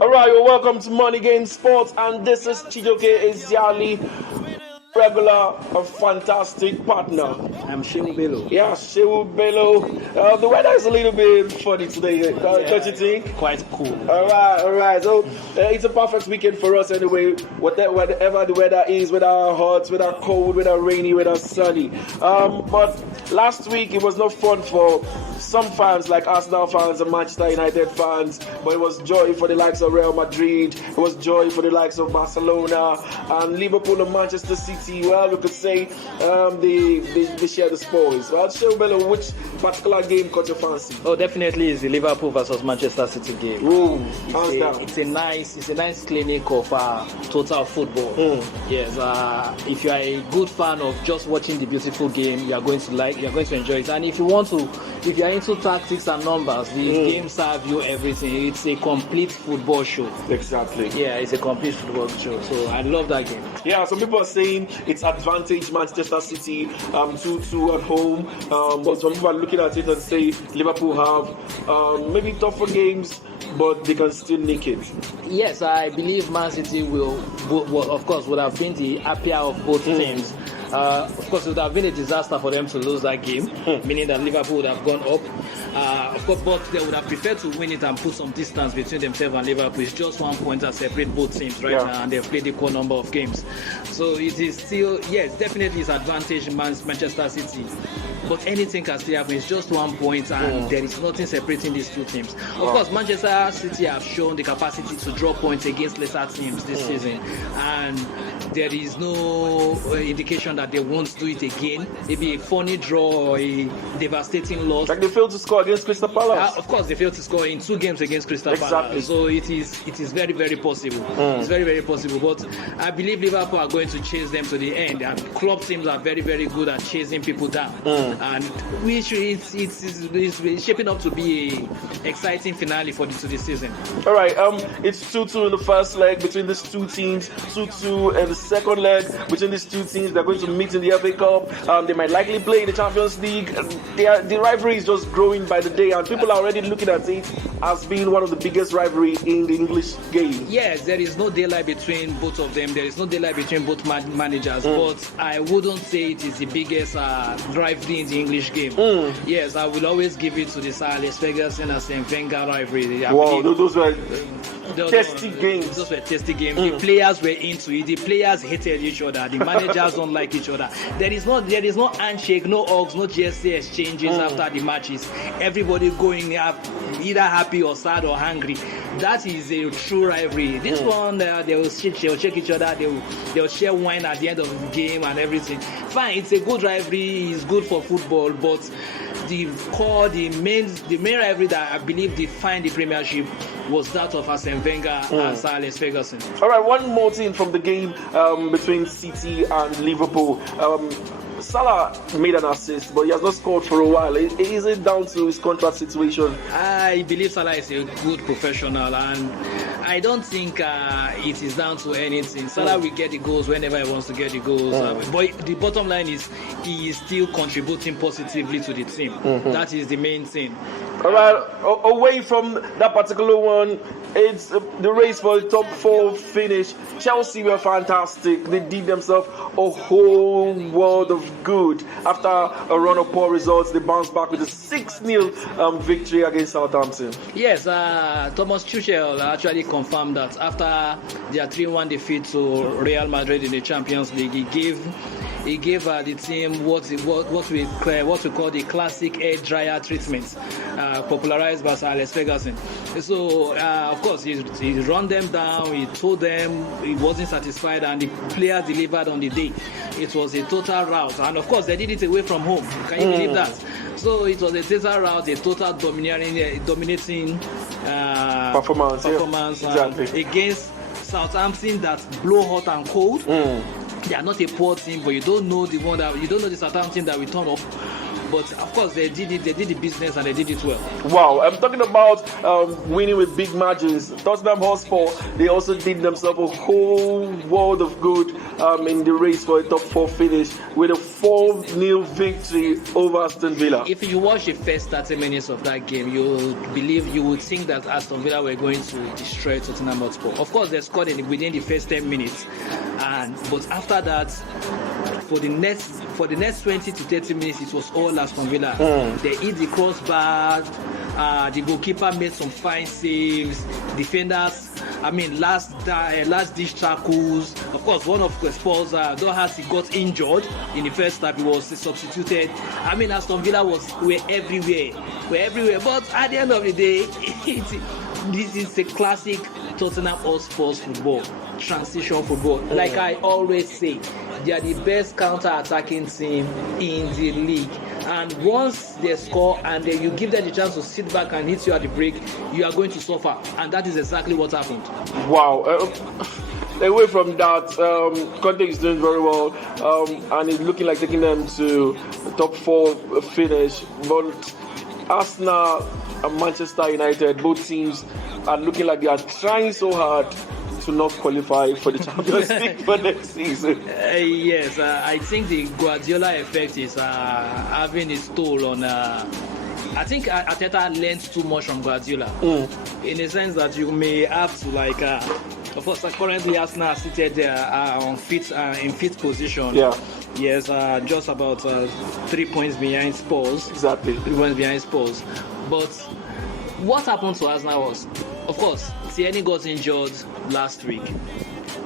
Alright, well, welcome to Money Game Sports, and this is Chijoke Eziali, regular, a fantastic partner. I'm Shehu Bello. Yeah, Shehu Bello. The weather is a little bit funny today, don't you think? Quite cool. Alright. So it's a perfect weekend for us anyway. Whatever the weather is, whether hot, whether cold, whether rainy, whether sunny. But last week it was not fun for some fans like Arsenal fans and Manchester United fans, but it was joy for the likes of Real Madrid. It was joy for the likes of Barcelona and Liverpool and Manchester City. Well, we could say they share the spoils. Well, Shehu Bello, which particular game caught your fancy? Oh, definitely is the Liverpool versus Manchester City game. Ooh, hands down. It's a nice clinic of total football. Yes, if you are a good fan of just watching the beautiful game, you are going to enjoy it. And if you are into tactics and numbers, the game serve you everything. It's a complete football show. Exactly. Yeah, it's a complete football show. So I love that game. Yeah, some people are saying it's advantage Manchester City 2-2 at home, but some people are looking at it and say Liverpool have maybe tougher games, but they can still nick it. Yes, I believe Man City will of course, would have been the happier of both teams. Of course, it would have been a disaster for them to lose that game, meaning that Liverpool would have gone up. Of course, but they would have preferred to win it and put some distance between themselves and Liverpool. It's just 1 point that separates both teams right now, and they've played equal number of games. So it is still, yes, definitely it's advantage Manchester City. But anything can still happen. It's just 1 point, and there is nothing separating these two teams. Of course, Manchester City have shown the capacity to draw points against lesser teams this season, and there is no indication that they won't do it again. Maybe a funny draw or a devastating loss. Like they failed to score against Crystal Palace. Of course, they failed to score in 2 games against Crystal Palace. So it is very, very possible. It's very, very possible. But I believe Liverpool are going to chase them to the end. And club teams are very, very good at chasing people down. And it's shaping up to be an exciting finale to the season. All right. It's 2-2 in the first leg between these two teams. 2-2 in the second leg between these two teams. They're going to meet in the FA Cup. They might likely play in the Champions League. The rivalry is just growing by the day, and people are already looking at it as being one of the biggest rivalry in the English game. Yes, there is no daylight between both of them. There is no daylight between both managers. But I wouldn't say it is the biggest rivalry in the English game. Yes, I will always give it to the Sir Alex Ferguson and St. Wenger rivalry. Wow, those were testy games. Those were testy games. The players were into it. The players hated each other. The managers don't like each other. There is no handshake, no hugs, no GSA exchanges after the matches. Everybody going up either happy or sad or angry. That is a true rivalry. This one, they will shake each other. They will share wine at the end of the game and everything. Fine, it's a good rivalry. It's good for football, but the main rivalry that I believe defined the Premiership was that of Arsene Wenger and Sir Alex Ferguson. All right, one more thing from the game between City and Liverpool. Salah made an assist, but he has not scored for a while. Is it down to his contract situation? I believe Salah is a good professional, and I don't think it is down to anything. Salah will get the goals whenever he wants to get the goals. But the bottom line is he is still contributing positively to the team. That is the main thing. All right, away from that particular one, it's the race for the top 4 finish. Chelsea were fantastic. They did themselves a whole world of good. After a run of poor results, they bounced back with a 6-0 victory against Southampton. Yes, Thomas Tuchel actually confirmed that after their 3-1 defeat to Real Madrid in the Champions League, he gave the team what we call the classic air dryer treatment, popularized by Sir Alex Ferguson. So of course he run them down. He told them he wasn't satisfied, and the players delivered on the day. It was a total rout, and of course they did it away from home. Can you believe that? So it was a total rout, a total dominating performance exactly. Against Southampton that blow hot and cold. They are not a poor team, but you don't know the Southampton that will turn up but of course they did it. They did the business and they did it well. Wow, I'm talking about winning with big margins. Tottenham Hotspur, they also did themselves a whole world of good in the race for a top 4 finish with a 4-0 victory over Aston Villa. If you watch the first 30 minutes of that game, you would think that Aston Villa were going to destroy Tottenham Hotspur. Of course, they scored within the first 10 minutes, but after that, for the next 20 to 30 minutes, it was all Aston Villa. They hit the crossbar. The goalkeeper made some fine saves. Defenders, last ditch tackles. Of course, one of the Spurs, Doherty, got injured in the first half. He was substituted. Aston Villa were everywhere. But at the end of the day, this is a classic Tottenham Hotspur football, transition football. Like I always say, they are the best counter-attacking team in the league. And once they score and then you give them the chance to sit back and hit you at the break, you are going to suffer. And that is exactly what happened. Wow. Away from that, Conte is doing very well, and it's looking like taking them to the top 4 finish. But Arsenal and Manchester United, both teams are looking like they are trying so hard to not qualify for the Champions League for next season. Yes, I think the Guardiola effect is having its toll on. I think Arteta learned too much from Guardiola, in the sense that you may have to of course, currently Arsenal are seated there in fifth position. Yeah. Yes, just about 3 points behind Spurs. Exactly. 3 points behind Spurs. But what happened to Arsenal was, of course, Tierney got injured last week,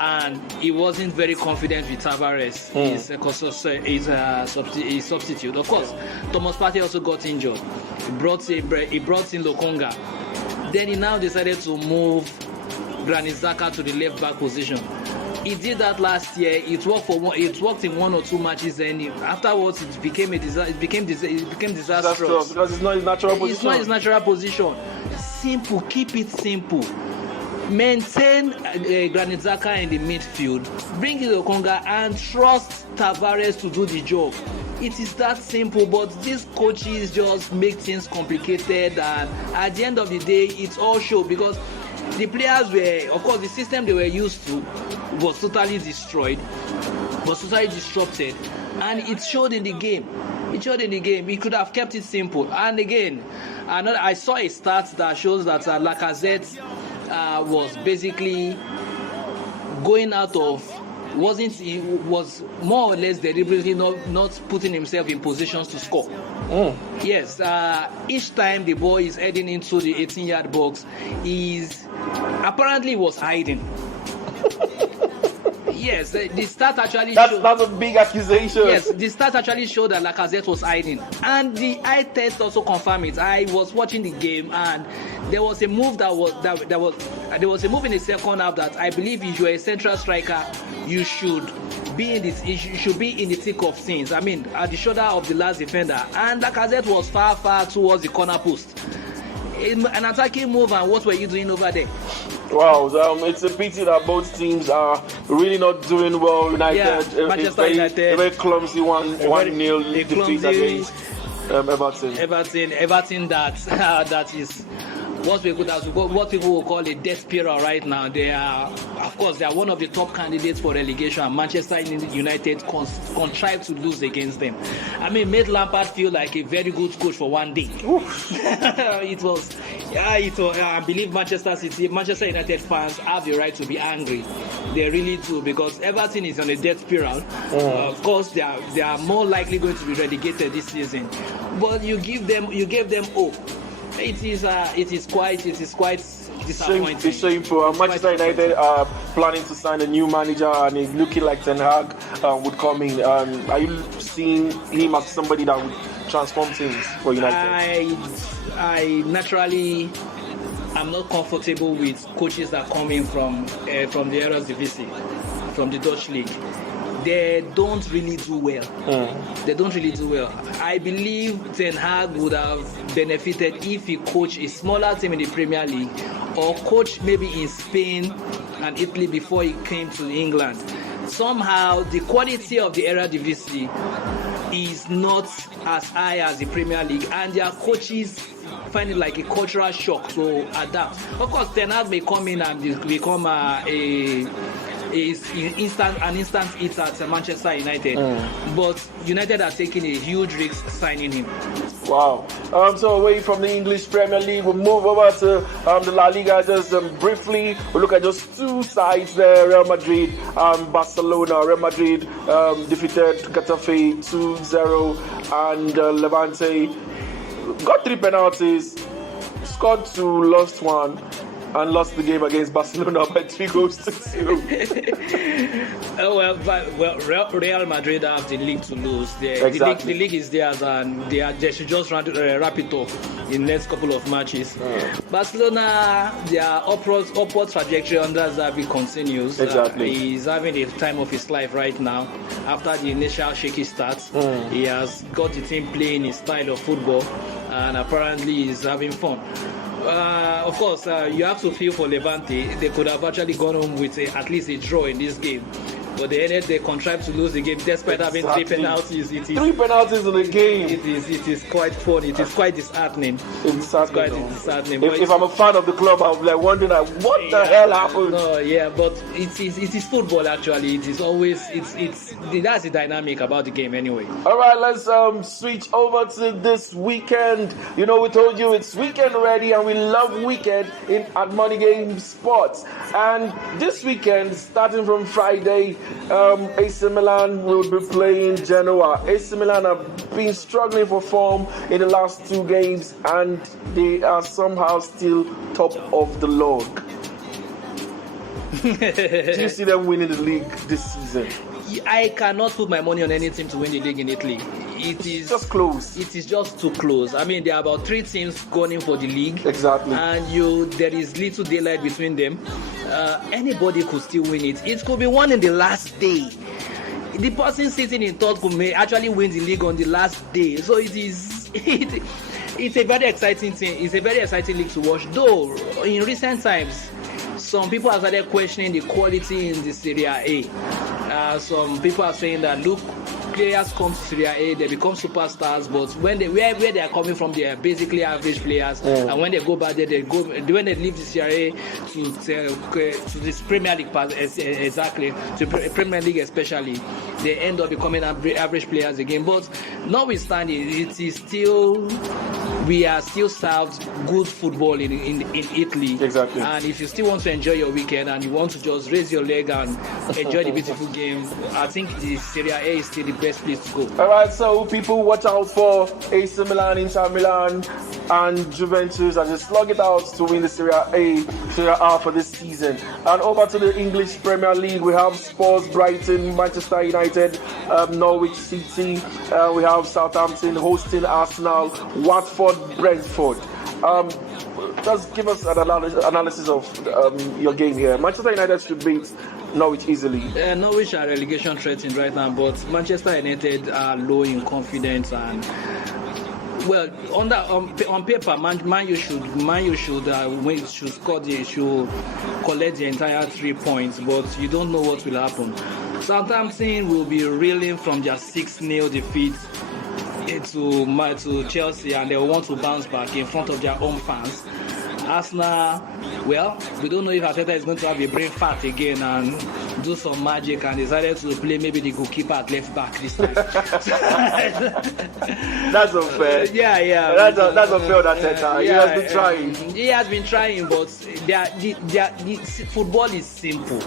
and he wasn't very confident with Tavares, his substitute. Of course, Thomas Partey also got injured. He brought in Lokonga. Then he now decided to move Granit Xhaka to the left back position. He did that last year. It worked in 1 or 2 matches. Then afterwards, it became disastrous. Because it's not his natural position. It's not his natural position. Simple. Keep it simple. Maintain Granit Xhaka in the midfield. Bring in Lokonga and trust Tavares to do the job. It is that simple, but these coaches just make things complicated, and at the end of the day, it's all show because the players were, of course, the system they were used to was totally destroyed, was totally disrupted, and it showed in the game. He could have kept it simple. And again, I saw a stat that shows that Lacazette was basically going out of. He was more or less deliberately not putting himself in positions to score. Yes, each time the ball is heading into the 18-yard box, apparently was hiding. Yes, the stat actually showed. That's a big accusation. Yes, the stat actually showed that Lacazette was hiding, and the eye test also confirmed it. I was watching the game, and there was a move there was a move in the second half that I believe if you're a central striker, you should be in the thick of things. At the shoulder of the last defender, and Lacazette was far towards the corner post. An attacking move, and what were you doing over there? Wow, it's a pity that both teams are really not doing well. Manchester United, a very clumsy 1-0 defeat against Everton. That is what people will call a death spiral right now. They are one of the top candidates for relegation, and Manchester United contrived to lose against them. Made Lampard feel like a very good coach for one day. I believe Manchester United fans have the right to be angry. They really do, because Everton is on a death spiral. Of course, they are more likely going to be relegated this season. But you gave them hope. It is quite disappointing. It's shameful. Manchester United are planning to sign a new manager, and it's looking like Ten Hag would come in. Are you seeing him as somebody that would transform things for United? I naturally am not comfortable with coaches that come in from the Eredivisie, from the Dutch league. They don't really do well. I believe Ten Hag would have benefited if he coached a smaller team in the Premier League, or coached maybe in Spain and Italy before he came to England. Somehow, the quality of the Eredivisie is not as high as the Premier League, and their coaches find it like a cultural shock to adapt. Of course, Ten Hag may come in and become an instant hit at Manchester United, but United are taking a huge risk signing him. Wow. So away from the English Premier League, we'll move over to the La Liga. Just briefly, we'll look at just two sides there. Real Madrid, Barcelona. Real Madrid defeated Getafe 2-0, and Levante got 3 penalties, scored 2, lost 1, and lost the game against Barcelona by 3-0. Real Madrid have the league to lose. Exactly. The league is theirs, and they should just wrap it up in the next couple of matches. Barcelona, their upward trajectory under Xavi continues. Exactly. He's having the time of his life right now. After the initial shaky start, he has got the team playing his style of football, and apparently he's having fun. Of course, you have to feel for Levante. They could have actually gone home with at least a draw in this game, but they contrived to lose the game despite having 3 penalties. 3 penalties in the game. It is quite fun. It is quite disheartening. It's quite disheartening. If I'm a fan of the club, I'll be like wondering what the hell happened. No, yeah, but it is football actually. It is always that's the dynamic about the game anyway. All right, let's switch over to this weekend. You know, we told you it's weekend ready, and we love weekend at Money Game Sports. And this weekend, starting from Friday, AC Milan will be playing Genoa. AC Milan have been struggling for form in the last 2 games, and they are somehow still top of the log. Do you see them winning the league this season? I cannot put my money on any team to win the league in Italy. It is just close. It is just too close. I mean, there are about 3 teams going in for the league. Exactly. And there is little daylight between them. Anybody could still win it. It could be won in the last day. The person sitting in third may actually win the league on the last day. So it's a very exciting thing. It's a very exciting league to watch. Though in recent times, some people have started questioning the quality in the Serie A. Some people are saying that look, players come to Serie A, they become superstars, but when where they are coming from, they are basically average players. And when they go back there, when they leave the Serie A to this Premier League, exactly to Premier League especially, they end up becoming average players again. But notwithstanding, it is still. We are still served good football in Italy. Exactly. And if you still want to enjoy your weekend and you want to just raise your leg and enjoy the beautiful game, I think the Serie A is still the best place to go. All right, so people watch out for AC Milan, Inter Milan, and Juventus as they slug it out to win the Serie A for this season. And over to the English Premier League, we have Spurs, Brighton, Manchester United, Norwich City. We have Southampton hosting Arsenal, Watford, Brentford. Just give us an analysis of your game here. Manchester United should beat Norwich easily. Norwich are relegation threatened right now, but Manchester United are low in confidence and. Well, on paper, Man U should collect the entire 3 points, but you don't know what will happen. Southampton will be reeling from their 6-0 defeat to Chelsea, and they want to bounce back in front of their own fans. Arsenal, well, we don't know if Arteta is going to have a brain fart again and do some magic and decided to play maybe the goalkeeper at left back this time. That's unfair. Yeah. That's unfair on Arteta. He has been trying. He has been trying, but the football is simple.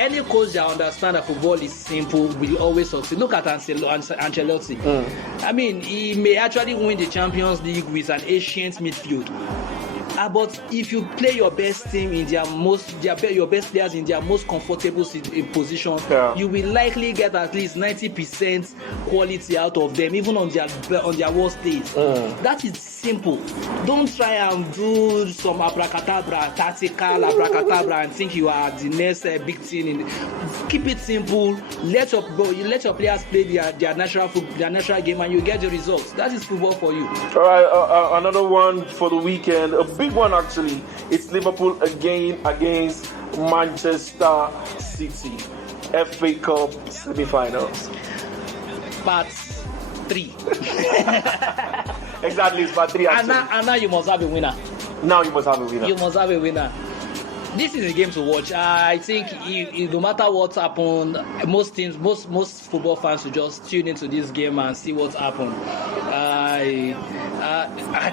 Any coach that understands that football is simple will always succeed. Look at Ancelotti. I mean, he may actually win the Champions League with an ancient midfield. But if you play your best team in your best players in their most comfortable position, you will likely get at least 90% quality out of them, even on their worst days. That is simple. Don't try and do some tactical abracadabra, and think you are the next big thing. Keep it simple. Let your players play their natural game, and you get the results. That is football for you. All right, another one for the weekend. A big one actually. It's Liverpool again against Manchester City. FA Cup semi-finals. But 3. Exactly, it's part 3 And actually. now you must have a winner. Now you must have a winner. You must have a winner. This is a game to watch. I think no matter what happened, most football fans should just tune into this game and see what happened. I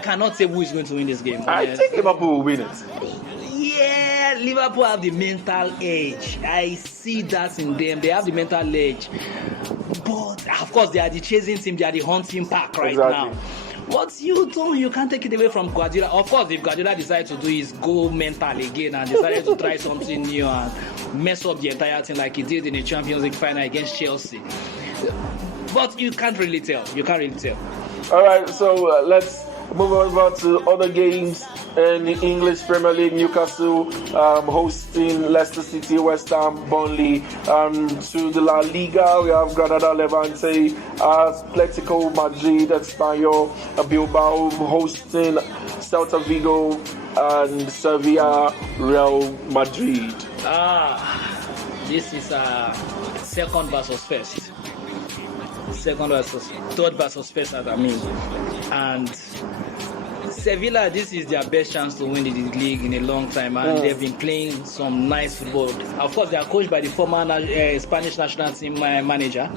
cannot say who is going to win this game. I think Liverpool will win it. Yeah, Liverpool have the mental edge. I see that in them. They have the mental edge. But of course, they are the chasing team. They are the hunting pack right now. What you can't take it away from Guardiola. Of course, if Guardiola decides to do is go mental again and decided to try something new and mess up the entire thing like he did in the Champions League final against Chelsea. But you can't really tell. All right, so let's move over to other games in the English Premier League. Newcastle hosting Leicester City, West Ham, Burnley. To the La Liga, we have Granada, Levante, Atletico Madrid, Espanyol, Bilbao hosting Celta Vigo, and Sevilla, Real Madrid. This is second versus first. Third versus first, I mean. And Sevilla, this is their best chance to win the league in a long time, and they've been playing some nice football. Of course, they are coached by the former Spanish national team manager.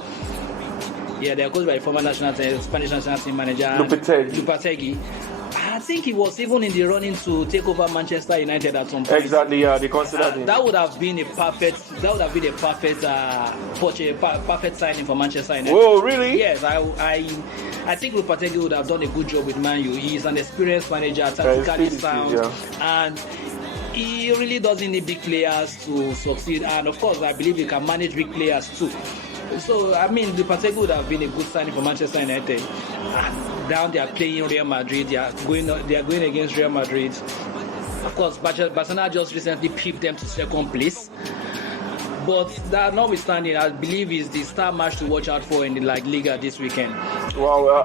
Yeah, they are coached by the former Spanish national team manager, Lopetegui. I think he was even in the running to take over Manchester United at some point. Exactly, yeah, they considered him. That would have been a perfect signing for Manchester United. Whoa, really? Yes, I think Lopetegui would have done a good job with Man U. He's an experienced manager, tactically sound, and he really doesn't need big players to succeed. And of course, I believe he can manage big players too. So I mean, Lopetegui would have been a good signing for Manchester United. And now they are playing Real Madrid. They are going against Real Madrid. Of course, Barcelona just recently peeped them to second place. But that notwithstanding, I believe is the star match to watch out for in the La Liga this weekend. Wow,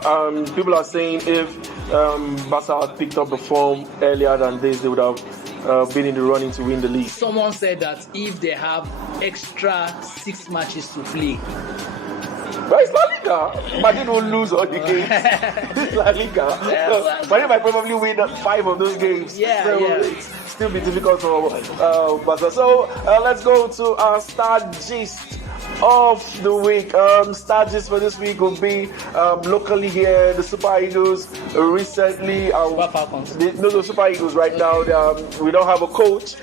people are saying if Barca had picked up the form earlier than this, they would have been in the running to win the league. Someone said that if they have extra 6 matches to play. But it's La Liga. Madrid will lose all the games. It's La Liga. Madrid might probably win 5 of those games. Still be difficult for Barca. So let's go to our star gist of the week. Star gist for this week will be locally here, the Super Eagles recently. The Super Eagles right now, we don't have a coach.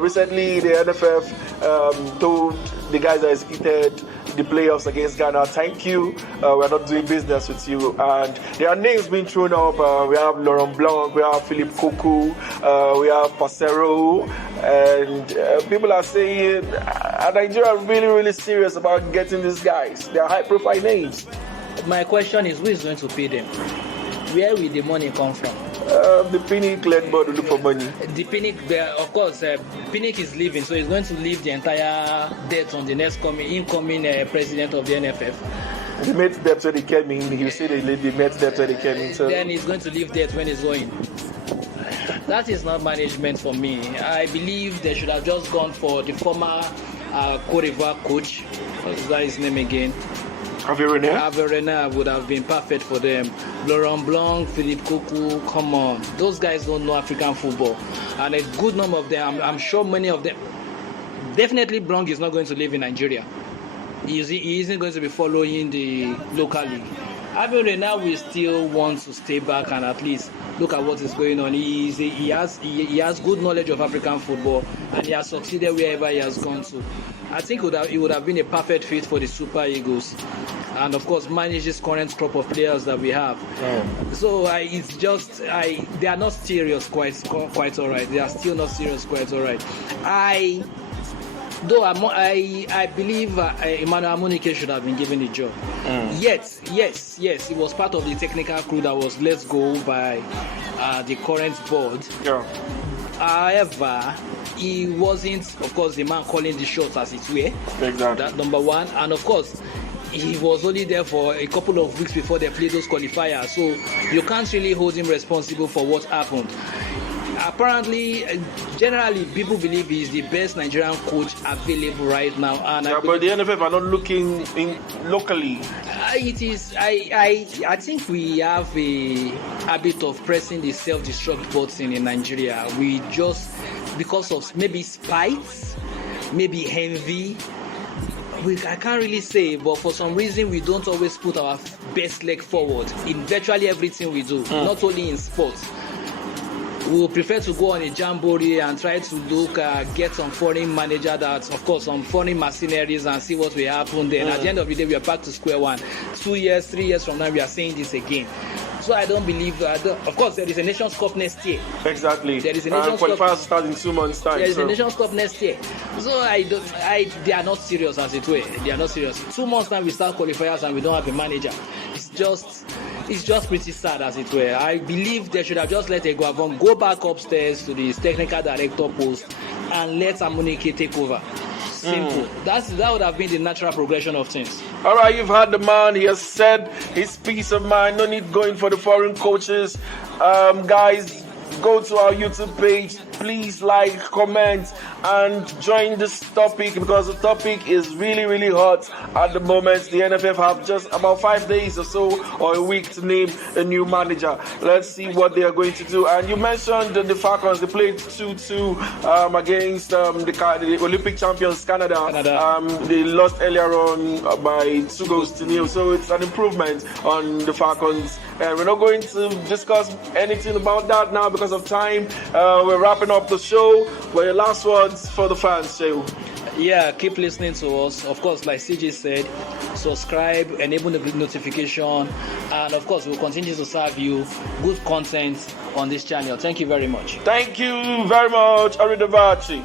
Recently, the NFF told the guys that executed the playoffs against Ghana, thank you, we're not doing business with you. And there are names being thrown up. We have Laurent Blanc, we have Philippe Cocu, we have Passero, and people are saying Nigeria are really, really serious about getting these guys. They are high-profile names. My question is, who is going to pay them? Where will the money come from? The Pinnick-led board will look for money. The Pinnick, of course, Pinnick is leaving, so he's going to leave the entire debt on the next incoming president of the NFF. They met debt when they came in. He said they met debt when they came in. So. Then he's going to leave debt when he's going. That is not management for me. I believe they should have just gone for the former Cote d'Ivoire coach. What is that his name again? Hervé Renard would have been perfect for them. Laurent Blanc, Philippe Cocu, come on. Those guys don't know African football. And a good number of them, I'm sure many of them. Definitely Blanc is not going to live in Nigeria. He isn't going to be following the local league. Hervé Renard will still want to stay back and at least look at what is going on. He has good knowledge of African football and he has succeeded wherever he has gone to. I think it would have been a perfect fit for the Super Eagles, and of course manage this current crop of players that we have. So it's just they are not serious quite all right. They are still not serious quite all right. I believe Emmanuel Amunike should have been given the job. Yes, he was part of the technical crew that was let go by the current board. However, he wasn't, of course, the man calling the shots as it were. Exactly. That number one, and of course, he was only there for a couple of weeks before they played those qualifiers, so you can't really hold him responsible for what happened. apparently, generally, people believe he's the best Nigerian coach available right now. And but the NFF are not looking in locally. It is. I think we have a habit of pressing the self-destruct button in Nigeria. We just, because of maybe spite, maybe envy. I can't really say, but for some reason we don't always put our best leg forward in virtually everything we do, not only in sports. We will prefer to go on a jamboree and try to get some foreign manager that, of course, some foreign mercenaries and see what will happen then. At the end of the day, we are back to square one. 2 years, 3 years from now, we are saying this again. So I don't believe that. Of course, there is a Nations Cup next year. Exactly. There is a Nations Cup. Qualifiers start in 2 months' time. There is a Nations Cup next year. So they are not serious, as it were. They are not serious. 2 months' time we start qualifiers and we don't have a manager. It's just pretty sad, as it were. I believe they should have just let Eguavoen go back upstairs to the technical director post and let Amunike take over. Simple. That would have been the natural progression of things. All right, you've heard the man. He has said his peace of mind. No need going for the foreign coaches. Guys, go to our YouTube page. Please like, comment, and join this topic, because the topic is really, really hot at the moment. The NFF have just about 5 days or so, or a week, to name a new manager. Let's see what they are going to do. And you mentioned the Falcons. They played 2-2 against the Olympic champions Canada. They lost earlier on by 2-0. So it's an improvement on the Falcons. And we're not going to discuss anything about that now because of time. We're wrapping up the show. What are your last words for the fans, Shehu? Yeah, keep listening to us. Of course, like CJ said, subscribe, enable the notification, and of course, we'll continue to serve you good content on this channel. Thank you very much. Thank you very much, Arrivederci.